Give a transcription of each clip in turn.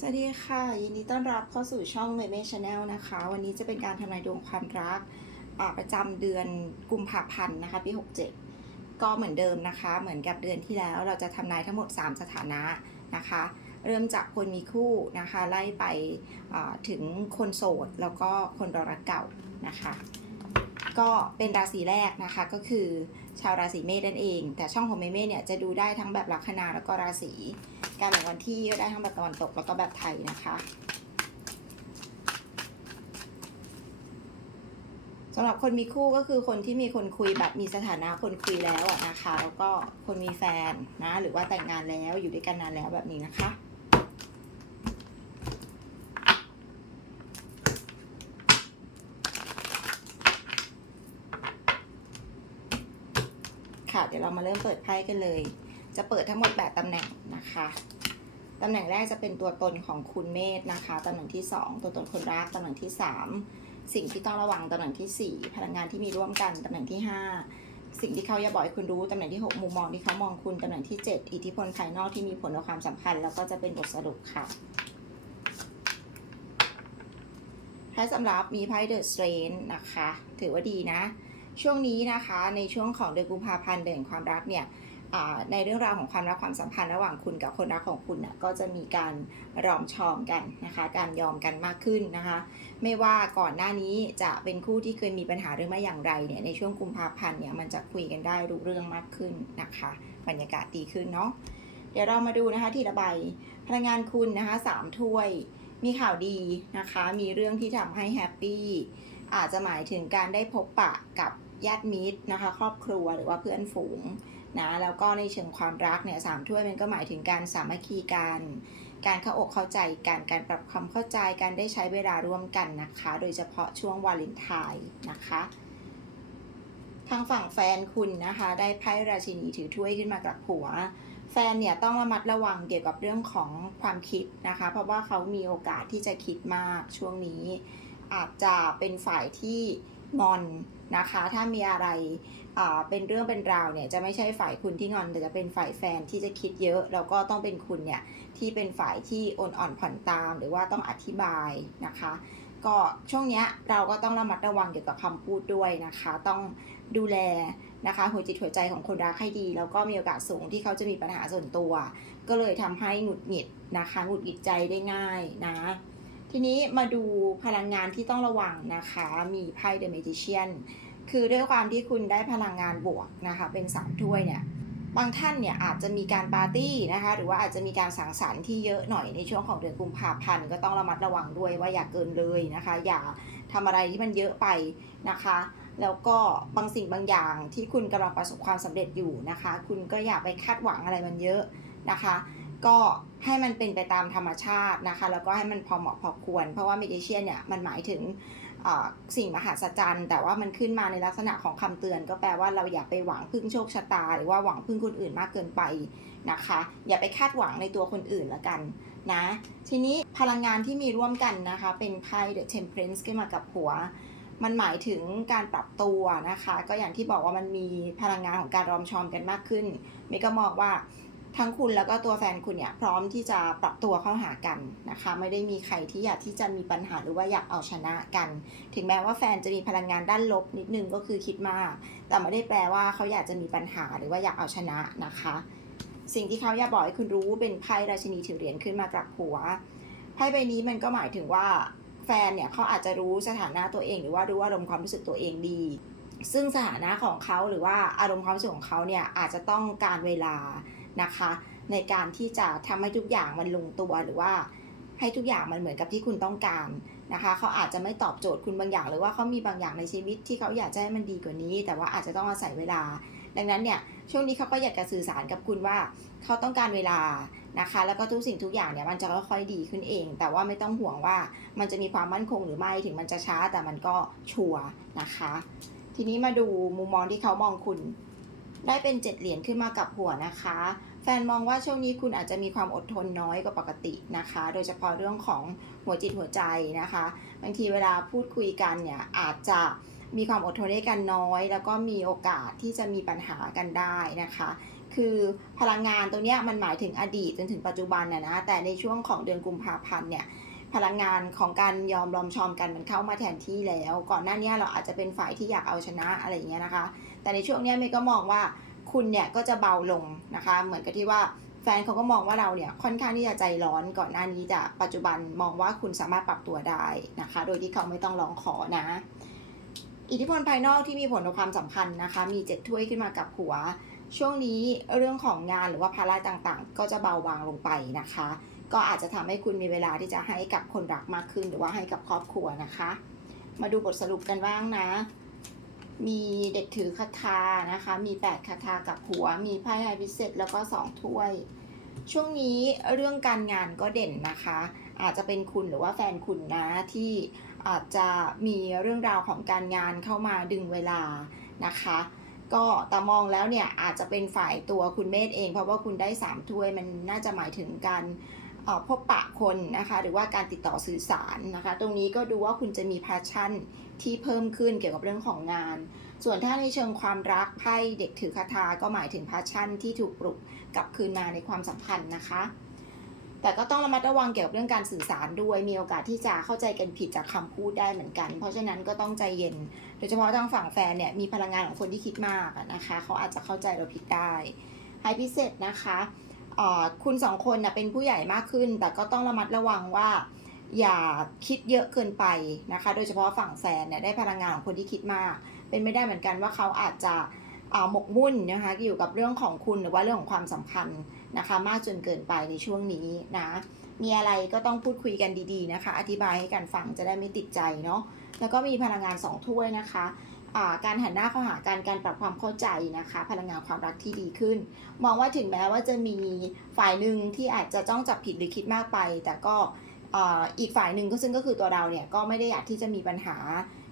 สวัสดีค่ะ ยินดีต้อนรับเข้าสู่ช่องเมเมชาแนลนะคะ วันนี้จะเป็นการทำนายดวงความรักประจำเดือนกุมภาพันธ์นะคะปี 67 ก็เหมือนเดิมนะคะ เหมือนกับเดือนที่แล้วเราจะทำนายทั้งหมด 3 สถานะนะคะ เริ่มจากคนมีคู่นะคะ ไล่ไปถึงคนโสด แล้วก็คนรอรักเก่านะคะ ก็เป็นราศีแรกนะคะก็คือ ชาวราศีเมษนั่นเอง แต่ช่องของเมเมเนี่ยจะดูได้ทั้งแบบลัคนาแล้วก็ราศีการแบ่งวันที่ก็ได้ทั้งแบบตะวันตกแล้วก็แบบไทยนะคะสำหรับคนมีคู่ก็คือคนที่มีคนคุยแบบมีสถานะคนคุยแล้วนะคะ แล้วก็คนมีแฟนนะ หรือว่าแต่งงานแล้วอยู่ด้วยกันนานแล้วแบบนี้นะคะ ค่ะ เดี๋ยวเรามาเริ่มเปิดไพ่กันเลย จะเปิดทั้งหมดแบบตำแหน่งนะคะตำแหน่งแรกจะเป็นตัวตนของคุณเมธนะคะตำแหน่งที่ 2 ตัวตนคนรักตำแหน่งที่ 3 สิ่งที่ต้องระวังตำแหน่งทีสี่ 4 พลังงานที่มีร่วมกันตำแหน่งที่ 5 สิ่งที่เขาอยากบอกให้คุณรู้ตำแหน่งที่ 6 มุมมองที่เขามองคุณตำแหน่งที่ 7 อิทธิพลภายนอกที่มีผลต่อความสัมพันธ์แล้วก็จะเป็นบทสรุปค่ะไพ่สำหรับมีไพ่เดอะสเตรนนะคะ ถือว่าดีนะ ช่วงนี้นะคะในช่วงของเดือนกุมภาพันธ์เดือนความรักเนี่ยในเรื่องราวของความรักความสัมพันธ์ระหว่างคุณกับคนรักของคุณน่ะก็จะมีการรอมชอมกันนะคะ การยอมกันมากขึ้นนะคะ ไม่ว่าก่อนหน้านี้จะเป็นคู่ที่เคยมีปัญหาหรือไม่อย่างไรเนี่ยในช่วงกุมภาพันธ์เนี่ยมันจะคุยกันได้รู้เรื่องมากขึ้นนะคะ บรรยากาศดีขึ้นเนาะเดี๋ยวเรามาดูนะคะทีละใบพลังงานคุณนะคะสามถ้วยมีข่าวดีนะคะ มีเรื่องที่ทำให้แฮปปี้อาจจะหมายถึงการได้พบปะกับ ญาติมิตรนะคะ ครอบครัวหรือว่าเพื่อนฝูงนะแล้วก็ในเชิงความรักเนี่ยสามถ้วยมันก็หมายถึงการสามัคคีกันการเข้าอกเข้าใจกันการปรับความเข้าใจการได้ใช้เวลาร่วมกันนะคะ โดยเฉพาะช่วงวาเลนไทน์นะคะทางฝั่งแฟนคุณนะคะ ได้ไพ่ราชินีถือถ้วยขึ้นมากับหัว แฟนเนี่ยต้องระมัดระวังเกี่ยวกับเรื่องของความคิดนะคะ เพราะว่าเขามีโอกาสที่จะคิดมากช่วงนี้ อาจจะเป็นฝ่ายที่งอน นะคะ ถ้ามีอะไรอ่าเป็นเรื่องเป็นราวเนี่ยจะไม่ใช่ฝ่ายคุณที่งอนแต่จะเป็นฝ่ายแฟนที่จะคิดเยอะ แล้วก็ต้องเป็นคุณเนี่ยที่เป็นฝ่ายที่อ่อนอ่อนผ่อนตาม หรือว่าต้องอธิบายนะคะ ก็ช่วงเนี้ยเราก็ต้องระมัดระวังเกี่ยวกับคำพูดด้วยนะคะ ต้องดูแลนะคะหัวจิตหัวใจของคนรักให้ดี แล้วก็มีโอกาสสูงที่เขาจะมีปัญหาส่วนตัว ก็เลยทำให้หงุดหงิดนะคะหงุดหงิดใจได้ง่ายนะ ทีนี้มาดูพลังงานที่ต้องระวังนะคะ มีไพ่ The Magician คือด้วยความที่คุณได้พลังงานบวกนะคะ เป็นสามถ้วยเนี่ย บางท่านเนี่ยอาจจะมีการปาร์ตี้นะคะ หรือว่าอาจจะมีการสังสรรค์ที่เยอะหน่อยในช่วงของเดือนกุมภาพันธ์ก็ต้องระมัดระวังด้วยว่าอย่าเกินเลยนะคะ อย่าทำอะไรที่มันเยอะไปนะคะ แล้วก็บางสิ่งบางอย่างที่คุณกำลังประสบความสำเร็จอยู่นะคะ คุณก็อย่าไปคาดหวังอะไรมันเยอะนะคะ ก็ให้มันเป็นไปตามธรรมชาตินะคะ แล้วก็ให้มันพอเหมาะพอควร เพราะว่า meditation เนี่ยมันหมายถึงสิ่งมหัศจรรย์ แต่ว่ามันขึ้นมาในลักษณะของคำเตือน ก็แปลว่าเราอย่าไปหวังพึ่งโชคชะตา หรือว่าหวังพึ่งคนอื่นมากเกินไปนะคะ อย่าไปคาดหวังในตัวคนอื่นละกันนะทีนี้พลังงานที่มีร่วมกันนะคะ เป็นไพ่ The Temperance ขึ้นมากับหัว มันหมายถึงการปรับตัวนะคะ ก็อย่างที่บอกว่ามันมีพลังงานของการรอมชอมกันมากขึ้นเมย์ก็มองว่า ทั้งคุณแล้วก็ตัวแฟนคุณเนี่ยพร้อมที่จะปรับตัวเข้าหากันนะคะ ไม่ได้มีใครที่อยากที่จะมีปัญหาหรือว่าอยากเอาชนะกัน ถึงแม้ว่าแฟนจะมีพลังงานด้านลบนิดนึงก็คือคิดมาก แต่ไม่ได้แปลว่าเขาอยากจะมีปัญหาหรือว่าอยากเอาชนะนะคะ สิ่งที่เขาอยากบอกให้คุณรู้เป็นไพ่ราชินีถือเหรียญขึ้นมากลับหัวไพ่ใบนี้มันก็หมายถึงว่าแฟนเนี่ยเขาอาจจะรู้สถานะตัวเองหรือว่ารู้อารมณ์ความรู้สึกตัวเองดี ซึ่งสถานะของเขาหรือว่าอารมณ์ความรู้สึกของเขาเนี่ยอาจจะต้องการเวลา นะคะ ในการที่จะทำให้ทุกอย่างมันลงตัวหรือว่าให้ทุกอย่างมันเหมือนกับที่คุณต้องการนะคะเขาอาจจะไม่ตอบโจทย์คุณบางอย่าง หรือว่าเขามีบางอย่างในชีวิตที่เขาอยากจะให้มันดีกว่านี้ แต่ว่าอาจจะต้องอาศัยเวลา ดังนั้นเนี่ยช่วงนี้เขาก็อยากจะสื่อสารกับคุณว่าเขาต้องการเวลานะคะ แล้วก็ทุกสิ่งทุกอย่างเนี่ยมันจะค่อยๆดีขึ้นเอง แต่ว่าไม่ต้องห่วงว่ามันจะมีความมั่นคงหรือไม่ถึงมันจะช้าแต่มันก็ชัวร์นะคะ ทีนี้มาดูมุมมองที่เขามองคุณ ได้เป็นเจ็ดเหรียญขึ้นมากับหัวนะคะ แฟนมองว่าช่วงนี้คุณอาจจะมีความอดทนน้อยกว่าปกตินะคะ โดยเฉพาะเรื่องของหัวจิตหัวใจนะคะ บางทีเวลาพูดคุยกันเนี่ยอาจจะมีความอดทนให้กันน้อย แล้วก็มีโอกาสที่จะมีปัญหากันได้นะคะ คือพลังงานตรงเนี้ยมันหมายถึงอดีตจนถึงปัจจุบันนะนะแต่ในช่วงของเดือนกุมภาพันธ์เนี่ยพลังงานของการยอมรอมชอมกันมันเข้ามาแทนที่แล้ว ก่อนหน้านี้เราอาจจะเป็นฝ่ายที่อยากเอาชนะอะไรอย่างเงี้ยนะคะ แต่ในช่วงนี้เมย์ก็มองว่าคุณเนี่ยก็จะเบาลงนะคะ เหมือนกับที่ว่าแฟนเขาก็มองว่าเราเนี่ยค่อนข้างที่จะใจร้อนก่อนหน้านี้จะปัจจุบันมองว่าคุณสามารถปรับตัวได้นะคะ โดยที่เขาไม่ต้องร้องขอนะ อิทธิพลภายนอกที่มีผลต่อความสัมพันธ์นะคะ มีเจ็ดถ้วยขึ้นมากับหัว ช่วงนี้เรื่องของงานหรือว่าภาระต่างๆ ก็จะเบาบางลงไปนะคะ ก็อาจจะทำให้คุณมีเวลาที่จะให้กับคนรักมากขึ้น หรือว่าให้กับครอบครัวนะคะ มาดูบทสรุปกันบ้างนะ มีเด็กถือคาถานะคะ มี 8 คาถากับหัว มีไพ่ไฮพิเศษแล้วก็ 2 ถ้วย ช่วงนี้เรื่องการงานก็เด่นนะคะ อาจจะเป็นคุณหรือว่าแฟนคุณนะที่อาจจะมีเรื่องราวของการงานเข้ามาดึงเวลานะคะ ก็แต่มองแล้วเนี่ยอาจจะเป็นฝ่ายตัวคุณเมธเอง เพราะว่าคุณได้3ถ้วยมันน่าจะหมายถึงการ พบปะคนนะคะหรือว่าการติดต่อสื่อสารนะคะ ตรงนี้ก็ดูว่าคุณจะมีพาชั่นที่เพิ่มขึ้นเกี่ยวกับเรื่องของงาน ส่วนถ้าในเชิงความรักไพ่เด็กถือคาถาก็หมายถึงพาชั่นที่ถูกปลุกกลับคืนมาในความสัมพันธ์นะคะ แต่ก็ต้องระมัดระวังเกี่ยวกับเรื่องการสื่อสารด้วยมีโอกาสที่จะเข้าใจกันผิดจากคำพูดได้เหมือนกัน เพราะฉะนั้นก็ต้องใจเย็น โดยเฉพาะทางฝั่งแฟนเนี่ยมีพลังงานของคนที่คิดมากนะคะ เขาอาจจะเข้าใจเราผิดได้ไฮพิเศษนะคะ คุณสองคนนะเป็นผู้ใหญ่มากขึ้น แต่ก็ต้องระมัดระวังว่า อย่าคิดเยอะเกินไปนะคะ โดยเฉพาะฝั่งแฟนเนี่ยได้พลังงานของคนที่คิดมาก เป็นไม่ได้เหมือนกันว่าเขาอาจจะหมกมุ่นนะคะอยู่กับเรื่องของคุณหรือว่าเรื่องของความสัมพันธ์นะคะ มากจนเกินไปในช่วงนี้นะมีอะไรก็ต้องพูดคุยกันดีๆนะคะ อธิบายให้กันฟังจะได้ไม่ติดใจเนาะแล้วก็มีพลังงานสองถ้วยนะคะ การหันหน้าเข้าหากันการปรับความเข้าใจนะคะ พลังงานความรักที่ดีขึ้น มองว่าถึงแม้ว่าจะมีฝ่ายหนึ่งที่อาจจะจ้องจับผิดหรือคิดมากไป แต่ก็อีกฝ่ายหนึ่งก็ซึ่งก็คือตัวเราเนี่ยก็ไม่ได้อยากที่จะมีปัญหา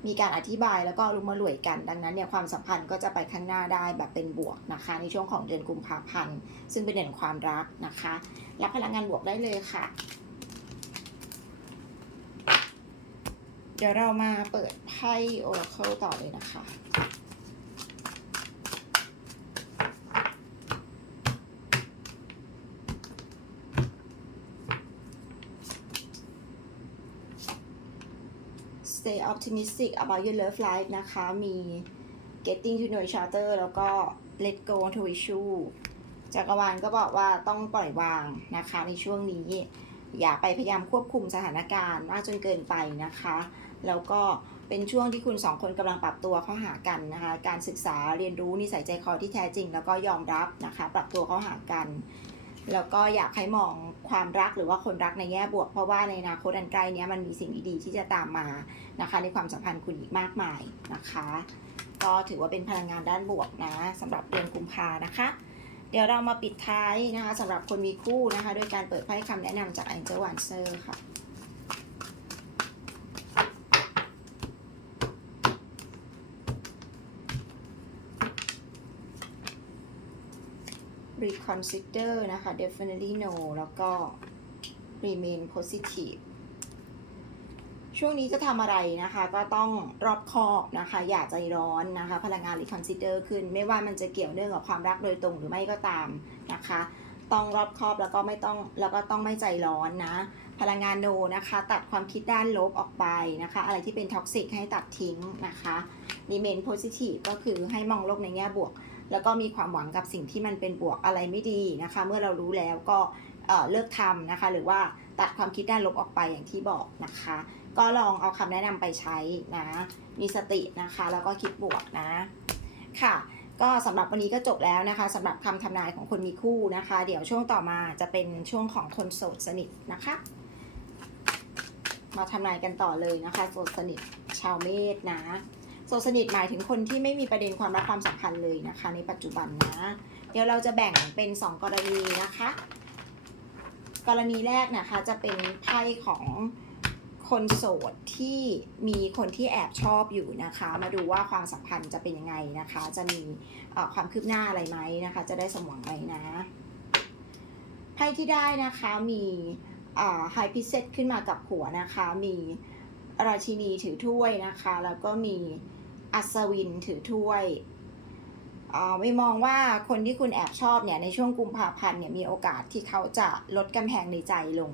มีการอธิบายแล้วก็รุมมาหลวยกัน ดังนั้นเนี่ยความสัมพันธ์ก็จะไปข้างหน้าได้แบบเป็นบวกนะคะ ในช่วงของเดือนกุมภาพันธ์ ซึ่งเป็นเดือนความรักนะคะ รับพลังงานบวกได้เลยค่ะ เดี๋ยวเรามาเปิดไพ่ Oracle ต่อเลยนะคะ Stay optimistic about your love life นะคะ มี getting to know each other แล้วก็ let go to issue จักรวาลก็บอกว่าต้องปล่อยวางนะคะในช่วงนี้ อย่าไปพยายามควบคุมสถานการณ์มากจนเกินไปนะคะ แล้วก็เป็นช่วงที่คุณสองคนกำลังปรับตัวเข้าหากันนะคะ การศึกษาเรียนรู้นิสัยใจคอที่แท้จริง แล้วก็ยอมรับนะคะ ปรับตัวเข้าหากัน แล้วก็อยากให้มองความรักหรือว่าคนรักในแง่บวก เพราะว่าในอนาคตอันใกล้นี้มันมีสิ่งดีๆที่จะตามมานะคะ ในความสัมพันธ์คุณอีกมากมายนะคะ ก็ถือว่าเป็นพลังงานด้านบวกนะสำหรับเดือนกุมภานะคะ เดี๋ยวเรามาปิดท้ายนะคะสำหรับคนมีคู่นะคะโดยการเปิดไพ่คำแนะนำจาก Angel a n s w e r ค่ะ consider นะคะ definitely no แล้วก็ remain positive ช่วงนี้จะทำอะไรนะคะ ก็ต้องรอบคอบนะคะ อย่าใจร้อนนะคะ พลังงาน reconsider ขึ้น ไม่ว่ามันจะเกี่ยวเนื่องกับความรักโดยตรงหรือไม่ก็ตามนะคะ ต้องรอบคอบแล้วก็ไม่ต้องแล้วก็ต้องไม่ใจร้อนนะ พลังงานโนนะคะ ตัดความคิดด้านลบออกไปนะคะ อะไรที่เป็นท็อกซิกให้ตัดทิ้งนะคะ remain positive ก็คือให้มองโลกในแง่บวก แล้วก็มีความหวังกับสิ่งที่มันเป็นบวกอะไรไม่ดีนะคะ เมื่อเรารู้แล้วก็เเลิกทำนะคะ หรือว่าตัดความคิดด้านลบออกไปอย่างที่บอกนะคะ ก็ลองเอาคำแนะนำไปใช้นะ มีสตินะคะ แล้วก็คิดบวกนะ ค่ะก็สำหรับวันนี้ก็จบแล้วนะคะสำหรับคำทำนายของคนมีคู่นะคะ เดี๋ยวช่วงต่อมาจะเป็นช่วงของคนโสดสนิทนะคะ มาทำนายกันต่อเลยนะคะโสดสนิทชาวเมษนะ โสดสนิทหมายถึงคนที่ไม่มีประเด็นความรักความสัมพันธ์เลยนะคะ ในปัจจุบันนะ เดี๋ยวเราจะแบ่งเป็น 2 กรณีนะคะ กรณีแรกนะคะจะเป็นไพ่ของคนโสดที่มีคนที่แอบชอบอยู่นะคะ มาดูว่าความสัมพันธ์จะเป็นยังไงนะคะ จะมีความคืบหน้าอะไรไหมนะคะ จะได้สมหวังไหมนะไพ่ที่ได้นะคะมีไฮพิเซตขึ้นมากับหัวนะคะ มีราชินีถือถ้วยนะคะ แล้วก็มี อัศวินถือถ้วยอ่อไม่มองว่าคนที่คุณแอบชอบเนี่ยในช่วงกุมภาพันธ์เนี่ยมีโอกาสที่เขาจะลดกำแพงในใจลง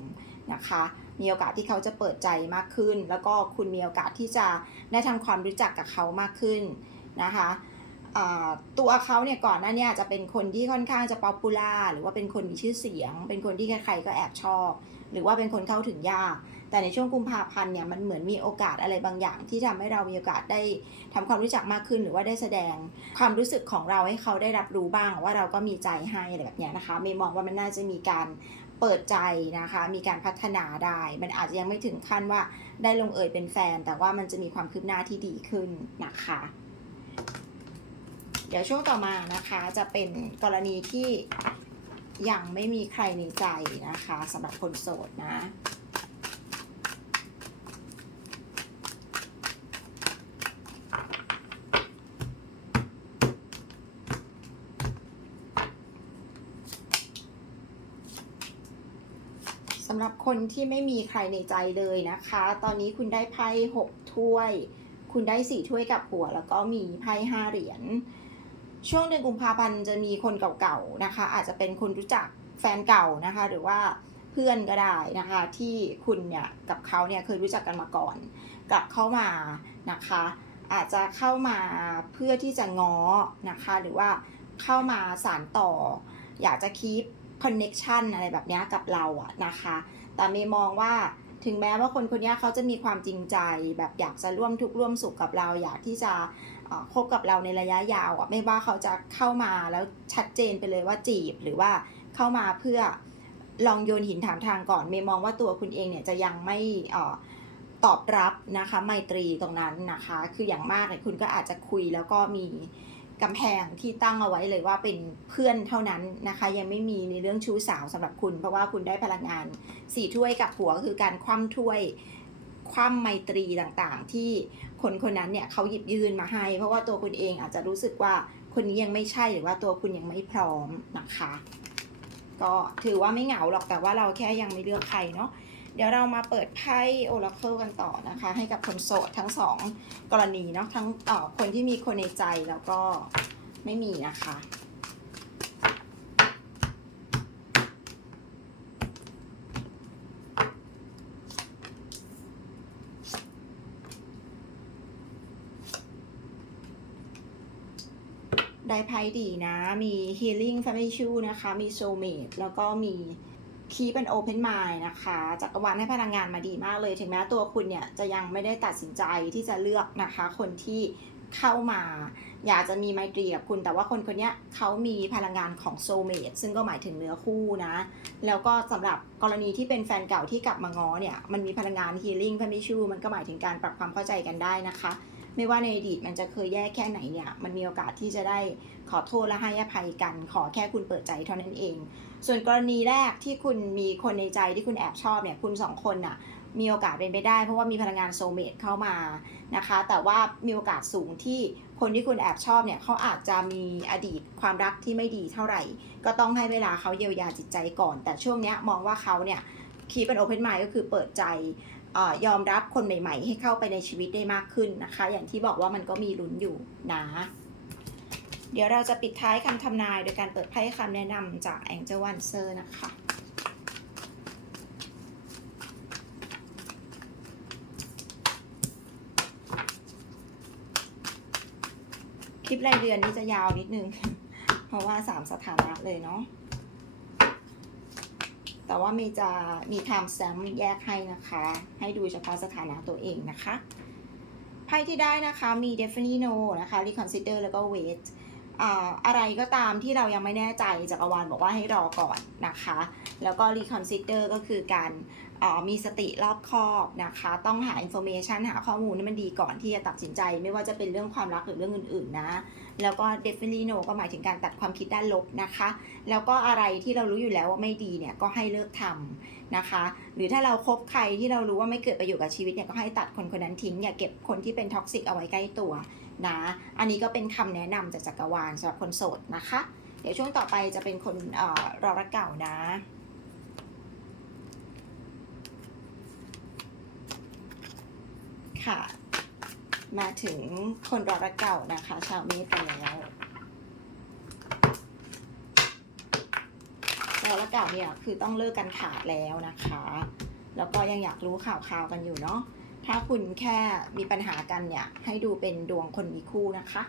นะคะ มีโอกาสที่เขาจะเปิดใจมากขึ้น แล้วก็คุณมีโอกาสที่จะได้ทำความรู้จักกับเขามากขึ้นนะคะอ่าตัวเขาเนี่ยก่อนหน้าเนี้จะเป็นคนที่ค่อนข้างจะป๊อปปูล่าหรือว่าเป็นคนมีชื่อเสียง เป็นคนที่ใครๆก็แอบชอบ หรือว่าเป็นคนเข้าถึงยาก แต่ในช่วงกุมภาพันธ์เนี่ยมันเหมือนมีโอกาสอะไรบางอย่าง ที่ทำให้เรามีโอกาสได้ทำความรู้จักมากขึ้นหรือว่าได้แสดงความรู้สึกของเราให้เขาได้รับรู้บ้างว่าเราก็มีใจให้อะไรแบบเนี้ยนะคะเมย์มองว่ามันน่าจะมีการเปิดใจนะคะ มีการพัฒนาได้ มันอาจจะยังไม่ถึงขั้นว่าได้ลงเอยเป็นแฟน แต่ว่ามันจะมีความคืบหน้าที่ดีขึ้นนะคะ เดี๋ยวช่วงต่อมานะคะจะเป็นกรณีที่ยังไม่มีใครในใจนะคะสำหรับคนโสดนะำหรับคนที่ไม่มีใครในใจเลยนะคะ ตอนนี้คุณได้ไพ่หกถ้วย คุณได้สี่ถ้วยกับหัว แล้วก็มีไพ่ห้าเหรียญ ช่วงเดือนกุมภาพันธ์จะมีคนเก่าๆนะคะ อาจจะเป็นคนรู้จักแฟนเก่านะคะ หรือว่าเพื่อนก็ได้นะคะ ที่คุณเนี่ยกับเขาเนี่ยเคยรู้จักกันมาก่อน กลับเข้ามานะคะ อาจจะเข้ามาเพื่อที่จะง้อนะคะ หรือว่าเข้ามาสานต่อ อยากจะคีป คอนเน็ชันอะไรแบบนี้กับเราอะนะคะ แต่เมย์มองว่าถึงแม้ว่าคนคนนี้เขาจะมีความจริงใจแบบอยากจะร่วมทุกข์ร่วมสุขกับเรา อยากที่จะคบกับเราในระยะยาวอะไม่ว่าเขาจะเข้ามาแล้วชัดเจนไปเลยว่าจีบหรือว่าเข้ามาเพื่อลองโยนหินถามทางก่อน เมย์มองว่าตัวคุณเองเนี่ยจะยังไม่ตอบรับนะคะไมตรีตรงนั้นนะคะ คืออย่างมากเนี่ยคุณก็อาจจะคุยแล้วก็มี กำแพงที่ตั้งเอาไว้เลยว่าเป็นเพื่อนเท่านั้นนะคะ ยังไม่มีในเรื่องชู้สาวสำหรับคุณ เพราะว่าคุณได้พลังงานสี่ถ้วยกับหัวก็คือการคว่ำถ้วยคว่ำไมตรีต่างๆ ที่คนคนนั้นเนี่ยเขาหยิบยื่นมาให้ เพราะว่าตัวคุณเองอาจจะรู้สึกว่าคนนี้ยังไม่ใช่หรือว่าตัวคุณยังไม่พร้อมนะคะ ก็ถือว่าไม่เหงาหรอกแต่ว่าเราแค่ยังไม่เลือกใครเนาะ เดี๋ยวเรามาเปิดไพ่โอราเคิลกันต่อนะคะ ให้กับคนโสดทั้งสองกรณีเนาะทั้งเอ่อคนที่มีคนในใจแล้วก็ไม่มีนะคะได้ไพ่ดีนะ มี healing family shoe นะคะ มี soulmate แล้วก็มี keep an open mind นะคะจักรวาลให้พลังงานมาดีมากเลย ถึงแม้ตัวคุณเนี่ยจะยังไม่ได้ตัดสินใจที่จะเลือกนะคะ คนที่เข้ามา อยากจะมีไมตรีกับคุณ แต่ว่าคนคนนี้เขามีพลังงานของ soulmate ซึ่งก็หมายถึงเนื้อคู่นะ แล้วก็สำหรับกรณีที่เป็นแฟนเก่าที่กลับมาง้อเนี่ย มันมีพลังงาน healing family shoe มันก็หมายถึงการปรับความเข้าใจกันได้นะคะ ไม่ว่าในอดีตมันจะเคยแย่แค่ไหนเนี่ยมันมีโอกาสที่จะได้ขอโทษและให้อภัยกัน ขอแค่คุณเปิดใจเท่านั้นเอง ส่วนกรณีแรกที่คุณมีคนในใจที่คุณแอบชอบเนี่ยคุณสองคนน่ะมีโอกาสเป็นไปได้เพราะว่ามีพลังงานโซเมตเข้ามานะคะ แต่ว่ามีโอกาสสูงที่คนที่คุณแอบชอบเนี่ยเขาอาจจะมีอดีตความรักที่ไม่ดีเท่าไหร่ ก็ต้องให้เวลาเขาเยียวยาจิตใจก่อน แต่ช่วงเนี้ยมองว่าเขาเนี่ยคีเป็นโอเพนไมล์ก็คือเปิดใจ ออยอมรับคนใหม่ ๆ ให้เข้าไปในชีวิตได้มากขึ้นนะคะ อย่างที่บอกว่ามันก็มีลุ้นอยู่นะเดี๋ยวเราจะปิดท้ายคำทำนายโดยการเปิดไพ่คำแนะนำจาก Angel o n c e r นะคะ คลิปรายเดือนนี้จะยาวนิดนึง เพราะว่าสามสถานะเลยเนาะ แต่ว่ามีจะมี time stamp แยกให้นะคะ ให้ดูเฉพาะสถานะตัวเองนะคะไพ่ที่ได้นะคะมี definitely no นะคะ reconsider แล้วก็ wait อะไรก็ตามที่เรายังไม่แน่ใจจักรวาลบอกว่าให้รอก่อนนะคะ แล้วก็ reconsider ก็คือการ มีสติรอบคอบนะคะ ต้องหา information หาข้อมูลให้มันดีก่อนที่จะตัดสินใจ ไม่ว่าจะเป็นเรื่องความรักหรือเรื่องอื่นๆนะ แล้วก็ definitely no ก็หมายถึงการตัดความคิดด้านลบนะคะ แล้วก็อะไรที่เรารู้อยู่แล้วว่าไม่ดีเนี่ยก็ให้เลิกทำนะคะ หรือถ้าเราครบใครที่เรารู้ว่าไม่เกิดประโยชน์กับชีวิตเนี่ยก็ให้ตัดคนคนนั้นทิ้ง อย่าเก็บคนที่เป็นท็อกซิกเอาไว้ใกล้ตัวนะ อันนี้ก็เป็นคำแนะนำจากจักรวาลสำหรับคนโสดนะคะ เดี๋ยวช่วงต่อไปจะเป็นคนเอ่อรอรักเก่านะ ค่ะ มาถึงคนรอรักเก่านะคะ ชาวเมษกันแล้วรอรักเก่าเนี่ยคือต้องเลิกกันขาดแล้วนะคะ แล้วก็ยังอยากรู้ข่าวข่าวกันอยู่เนาะถ้าคุณแค่มีปัญหากันเนี่ย ให้ดูเป็นดวงคนมีคู่นะคะ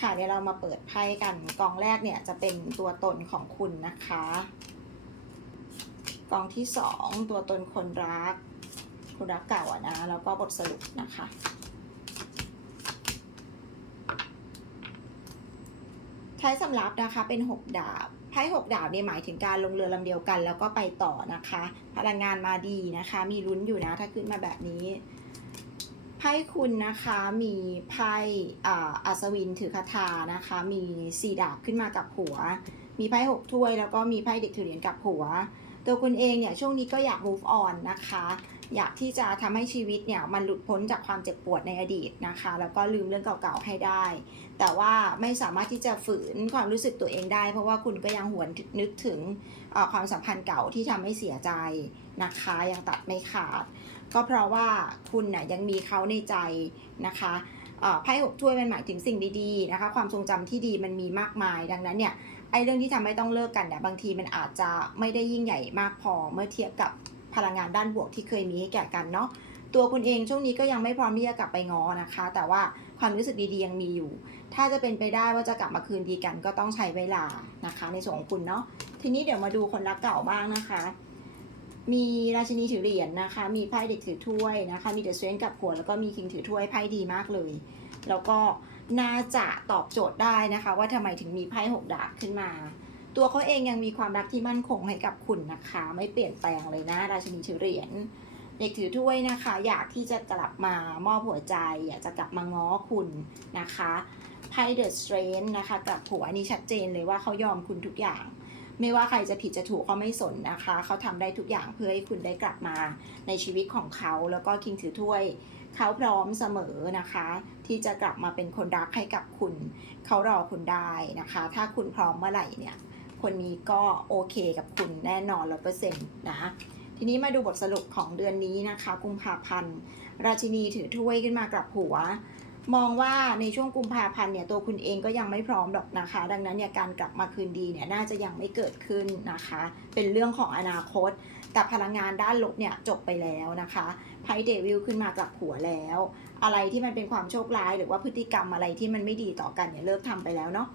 ค่ะเดี๋ยวเรามาเปิดไพ่กันกองแรกเนี่ยจะเป็นตัวตนของคุณนะคะ กองที่สองตัวตนคนรัก คนรักเก่าอะนะแล้วก็บทสรุปนะคะท้ายสำรับนะคะเป็น 6 ดาบไพ่6ดาบเนี่ยหมายถึงการลงเรือลำเดียวกัน แล้วก็ไปต่อนะคะ พลังงานมาดีนะคะ มีลุ้นอยู่นะถ้าขึ้นมาแบบนี้ไพ่คุณนะคะมีไพ่อัศวินถือคาถานะคะ มีสี่ดาบขึ้นมากับหัว มีไพ่หกถ้วย แล้วก็มีไพ่เด็กถือเหรียญกับหัว ตัวคุณเองเนี่ยช่วงนี้ก็อยาก move on นะคะ อยากที่จะทำให้ชีวิตเนี่ยมันหลุดพ้นจากความเจ็บปวดในอดีตนะคะ แล้วก็ลืมเรื่องเก่าๆให้ได้ แต่ว่าไม่สามารถที่จะฝืนความรู้สึกตัวเองได้ เพราะว่าคุณก็ยังหวนนึกถึงความสัมพันธ์เก่าที่ทำให้เสียใจนะคะ ยังตัดไม่ขาด ก็เพราะว่าคุณน่ะยังมีเขาในใจนะคะไพ่หกถ้วยมันหมายถึงสิ่งดีๆนะคะ ความทรงจำที่ดีมันมีมากมาย ดังนั้นเนี่ยไอ้เรื่องที่ทำให้ต้องเลิกกันเนี่ยบางทีมันอาจจะไม่ได้ยิ่งใหญ่มากพอเมื่อเทียบกับ พลังงานด้านบวกที่เคยมีให้แก่กันเนาะตัวคุณเองช่วงนี้ก็ยังไม่พร้อมที่จะกลับไปง้อนะคะ แต่ว่าความรู้สึกดีๆยังมีอยู่ ถ้าจะเป็นไปได้ว่าจะกลับมาคืนดีกันก็ต้องใช้เวลานะคะ ในส่วนของคุณเนาะทีนี้เดี๋ยวมาดูคนรักเก่าบ้างนะคะ มีราชินีถือเหรียญนะคะ มีไพ่เด็กถือถ้วยนะคะ มีเดอะเซนกับหัวแล้วก็มีคิงถือถ้วยไพ่ดีมากเลย แล้วก็น่าจะตอบโจทย์ได้นะคะ ว่าทำไมถึงมีไพ่หกดาบขึ้นมา ตัวเขาเองยังมีความรักที่มั่นคงให้กับคุณนะคะ ไม่เปลี่ยนแปลงเลยนะ ราชินีถือเหรียญเด็กถือถ้วยนะคะ อยากที่จะกลับมามอบหัวใจ อยากจะกลับมาง้อคุณนะคะไพ่เดอะสเตรนนะคะกับหัวนนี้ชัดเจนเลยว่าเขายอมคุณทุกอย่าง ไม่ว่าใครจะผิดจะถูกเขาไม่สนนะคะ เขาทำได้ทุกอย่างเพื่อให้คุณได้กลับมาในชีวิตของเขาแล้วก็คิงถือถ้วยเขาพร้อมเสมอนะคะ ที่จะกลับมาเป็นคนรักให้กับคุณ เขารอคุณได้นะคะ ถ้าคุณพร้อมเมื่อไหร่เนี่ย คนนี้ก็โอเคกับคุณแน่นอนร้อเปอร์เซ็นต์นะทีนี้มาดูบทสรุปของเดือนนี้นะคะกุมภาพันธ์ ราชินีถือถ้วยขึ้นมากลับหัว มองว่าในช่วงกุมภาพันธ์เนี่ยตัวคุณเองก็ยังไม่พร้อมหรอกนะคะ ดังนั้นเนี่ยการกลับมาคืนดีเนี่ยน่าจะยังไม่เกิดขึ้นนะคะ เป็นเรื่องของอนาคต แต่พลังงานด้านลบเนี่ยจบไปแล้วนะคะไพ่เดวิลขึ้นมากลับหัวแล้ว อะไรที่มันเป็นความโชคร้าย หรือว่าพฤติกรรมอะไรที่มันไม่ดีต่อกันเนี่ยเลิกทำไปแล้วเนาะ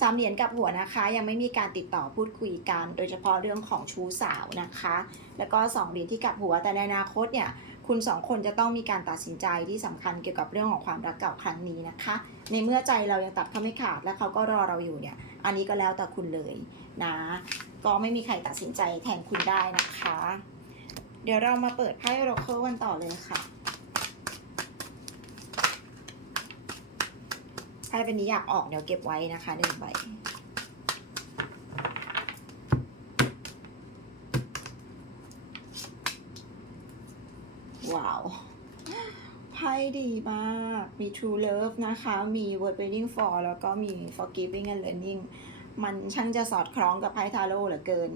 สามเหรียญกับหัวนะคะ ยังไม่มีการติดต่อพูดคุยกัน โดยเฉพาะเรื่องของชู้สาวนะคะ แล้วก็สองเหรียญที่กับหัวแต่ในอนาคตเนี่ยคุณสองคนจะต้องมีการตัดสินใจที่สำคัญเกี่ยวกับเรื่องของความรักเก่าครั้งนี้นะคะ ในเมื่อใจเรายังตัดเขาไม่ขาดและเขาก็รอเราอยู่เนี่ย อันนี้ก็แล้วแต่คุณเลยนะ ก็ไม่มีใครตัดสินใจแทนคุณได้นะคะ เดี๋ยวเรามาเปิดไพ่โรเคิลกันต่อเลยค่ะ ไพ่เป็นนี้อยากออกเดี๋ยวเก็บไว้นะคะหนึ่งใบว้าวไพ่ดีมาก มี True Love นะคะ มี Word Waiting for แล้วก็มี Forgiving and Learning มันช่างจะสอดคล้องกับไพ่ทาโร่เหลือเกิน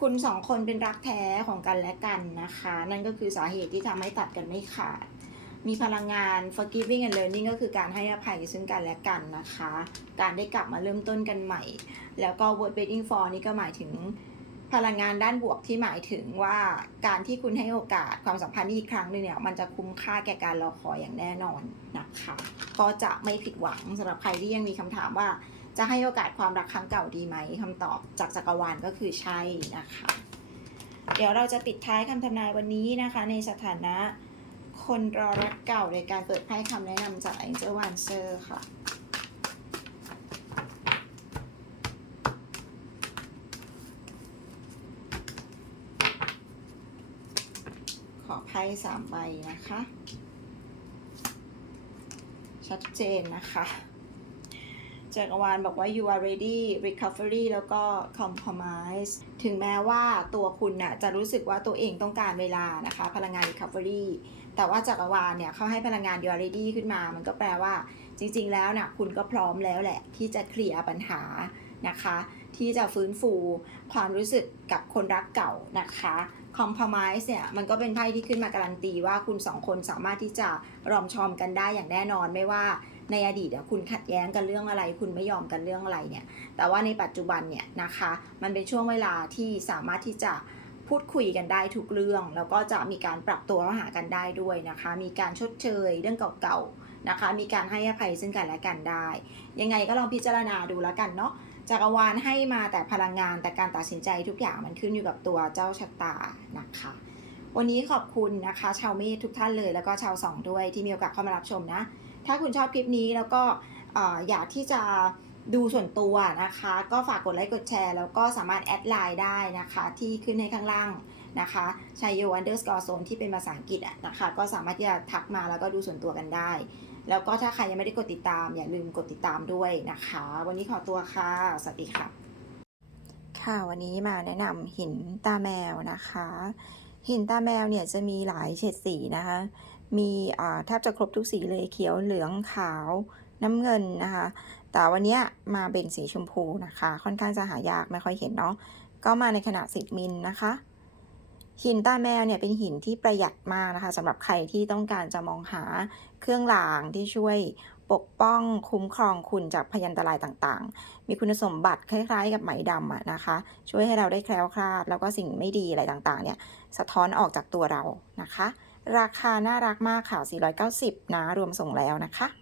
คุณสองคนเป็นรักแท้ของกันและกันนะคะ นั่นก็คือสาเหตุที่ทำให้ตัดกันไม่ขาด มีพลังงาน forgiving and learning ก็คือการให้อภัยซึ่งกันและกันนะคะ การได้กลับมาเริ่มต้นกันใหม่ แล้วก็ word waiting for นี่ก็หมายถึงพลังงานด้านบวกที่หมายถึงว่าการที่คุณให้โอกาสความสัมพันธ์อีกครั้งหนึงเนี่ยมันจะคุ้มค่าแก่การรอคอยอย่างแน่นอนนะคะ ก็จะไม่ผิดหวังสำหรับใครที่ยังมีคำถามว่า จะให้โอกาสความรักครั้งเก่าดีไหมคำตอบจากจักรวาลก็คือใช่นะคะ เดี๋ยวเราจะปิดท้ายคำทำนายวันนี้นะคะ ในสถานะ คนรอรักเก่าโดยการเปิดไพ่คำแนะนำจาก Angel o n c e r ค่ะขอไพ่สามใบนะคะ ชัดเจนนะคะจักรวาลบอกว่า you are ready recovery แล้วก็ compromise ถึงแม้ว่าตัวคุณน่ะจะรู้สึกว่าตัวเองต้องการเวลานะคะ พลังงาน recovery แต่ว่าจักรวาลเนี่ยเขาให้พลังงาน you are ready ขึ้นมา มันก็แปลว่าจริงๆ แล้วน่ะคุณก็พร้อมแล้วแหละ ที่จะเคลียร์ปัญหานะคะ ที่จะฟื้นฟูความรู้สึกกับคนรักเก่านะคะ compromise เนี่ยมันก็เป็นไพ่ที่ขึ้นมาการันตีว่าคุณสองคนสามารถที่จะรอมชอมกันได้อย่างแน่นอนไม่ว่าในอดีตคุณขัดแย้งกันเรื่องอะไร คุณไม่ยอมกันเรื่องอะไรเนี่ยแต่ว่าในปัจจุบันเนี่ยนะคะมันเป็นช่วงเวลาที่สามารถที่จะ พูดคุยกันได้ทุกเรื่อง แล้วก็จะมีการปรับตัวเข้าหากันได้ด้วยนะคะ มีการชดเชยเรื่องเก่าๆนะคะ มีการให้อภัยซึ่งกันและกันได้ ยังไงก็ลองพิจารณาดูแล้วกันเนาะจักรวาลให้มาแต่พลังงานแต่การตัดสินใจทุกอย่างมันขึ้นอยู่กับตัวเจ้าชะตานะคะ วันนี้ขอบคุณนะคะ ชาวเมธทุกท่านเลยแล้วก็ชาวสองด้วยที่มีโอกาสเข้ามารับชมนะ ถ้าคุณชอบคลิปนี้แล้วก็ออยากที่จะ ดูส่วนตัวนะคะ ก็ฝากกดไลค์กดแชร์ แล้วก็สามารถแอดไลน์ได้นะคะ ที่ขึ้นให้ข้างล่างนะคะชัยโย underscore zone ที่เป็นภาษาอังกฤษนะคะ ก็สามารถที่จะทักมาแล้วก็ดูส่วนตัวกันได้ แล้วก็ถ้าใครยังไม่ได้กดติดตาม อย่าลืมกดติดตามด้วยนะคะ วันนี้ขอตัวค่ะ สวัสดีค่ะ ค่ะวันนี้มาแนะนำหินตาแมวนะคะ หินตาแมวเนี่ยจะมีหลายเฉดสีนะคะ มีอ่าแทบจะครบทุกสีเลยเขียวเหลืองขาวน้ำเงินนะคะ แต่วันนี้มาเป็นสีชมพูนะคะ ค่อนข้างจะหายากไม่ค่อยเห็นเนาะก็มาในขนาด 10 มิลนะคะ หินตาแมวเนี่ยเป็นหินที่ประหยัดมากนะคะสำหรับใครที่ต้องการจะมองหาเครื่องรางที่ช่วยปกป้องคุ้มครองคุณจากพยันตรายต่างๆ มีคุณสมบัติคล้ายๆ กับไหมดำอะนะคะ ช่วยให้เราได้แคล้วคลาด แล้วก็สิ่งไม่ดีอะไรต่างๆเนี่ยสะท้อนออกจากตัวเรานะคะ ราคาน่ารักมากค่ะ 490 นะ รวมส่งแล้วนะคะ